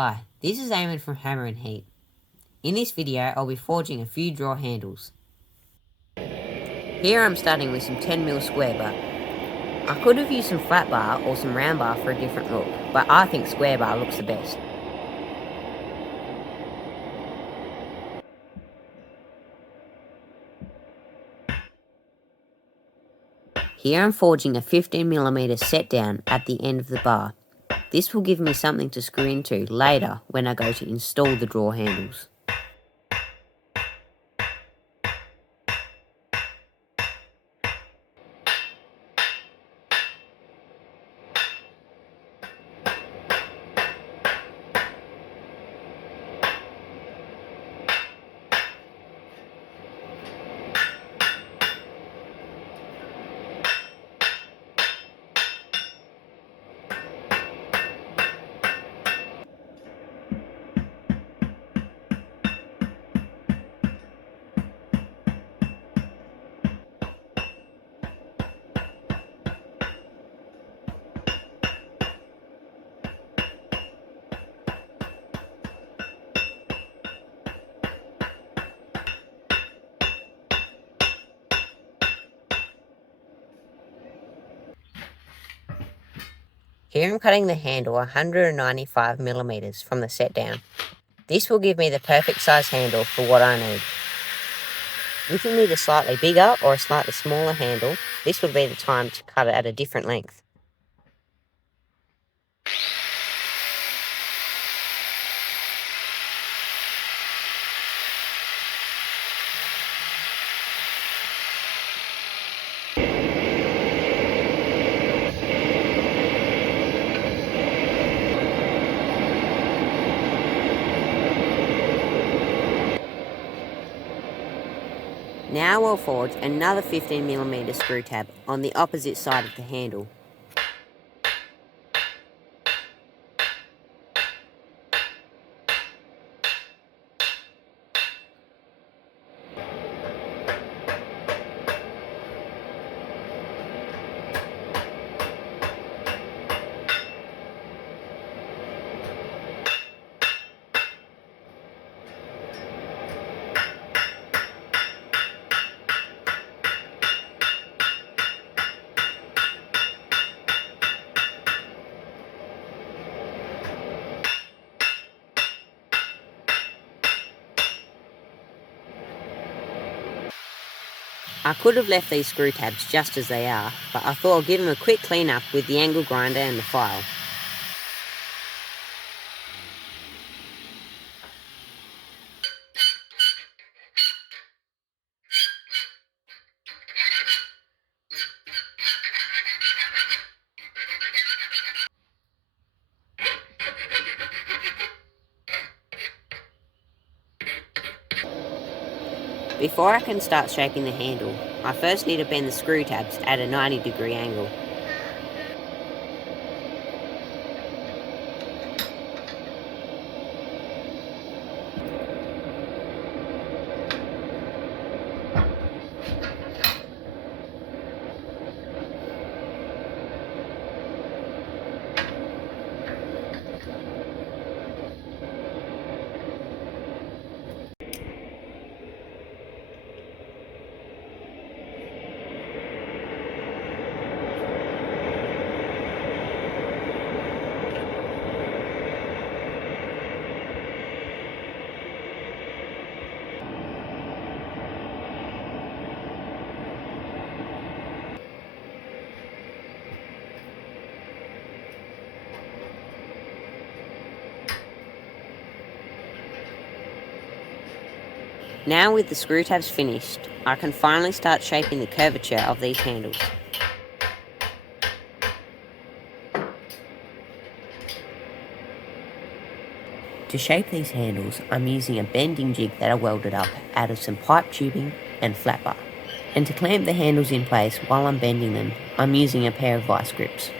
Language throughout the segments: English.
Hi, this is Eamon from Hammer and Heat. In this video, I'll be forging a few draw handles. Here I'm starting with some 10mm square bar. I could have used some flat bar or some round bar for a different look, but I think square bar looks the best. Here I'm forging a 15mm set down at the end of the bar. This will give me something to screw into later when I go to install the draw handles. Here I'm cutting the handle 195mm from the set down. This will give me the perfect size handle for what I need. If you need a slightly bigger or a slightly smaller handle, this would be the time to cut it at a different length. Now we'll forge another 15mm screw tab on the opposite side of the handle. I could have left these screw tabs just as they are, but I thought I'd give them a quick clean up with the angle grinder and the file. Before I can start shaping the handle, I first need to bend the screw tabs at a 90-degree angle. Now with the screw tabs finished, I can finally start shaping the curvature of these handles. To shape these handles, I'm using a bending jig that I welded up out of some pipe tubing and flat bar. And to clamp the handles in place while I'm bending them, I'm using a pair of vice grips.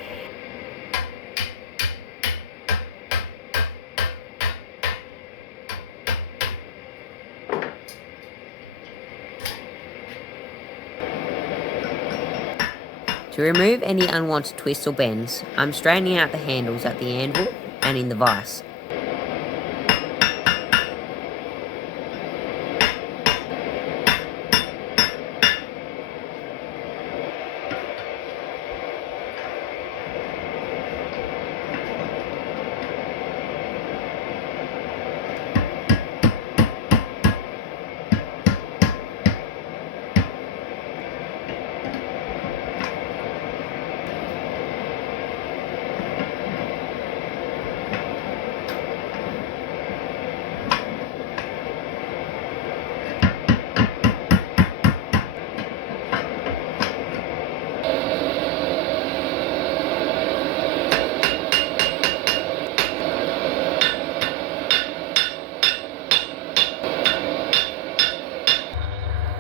To remove any unwanted twists or bends, I'm straightening out the handles at the anvil and in the vise.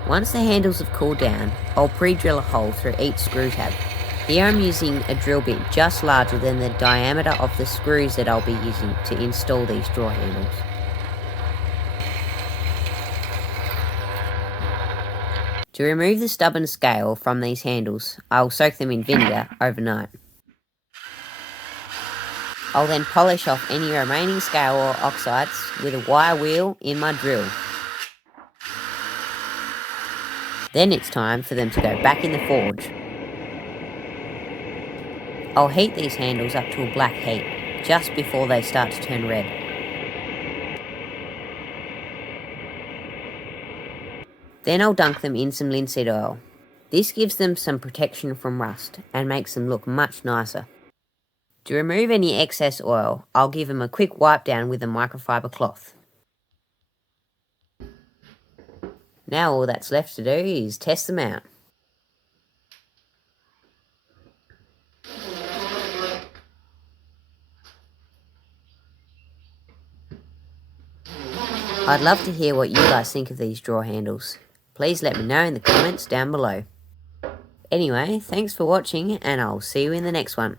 Once the handles have cooled down, I'll pre-drill a hole through each screw tab. Here I'm using a drill bit just larger than the diameter of the screws that I'll be using to install these drawer handles. To remove the stubborn scale from these handles, I'll soak them in vinegar overnight. I'll then polish off any remaining scale or oxides with a wire wheel in my drill. Then it's time for them to go back in the forge. I'll heat these handles up to a black heat, just before they start to turn red. Then I'll dunk them in some linseed oil. This gives them some protection from rust and makes them look much nicer. To remove any excess oil, I'll give them a quick wipe down with a microfiber cloth. Now all that's left to do is test them out. I'd love to hear what you guys think of these drawer handles. Please let me know in the comments down below. Anyway, thanks for watching and I'll see you in the next one.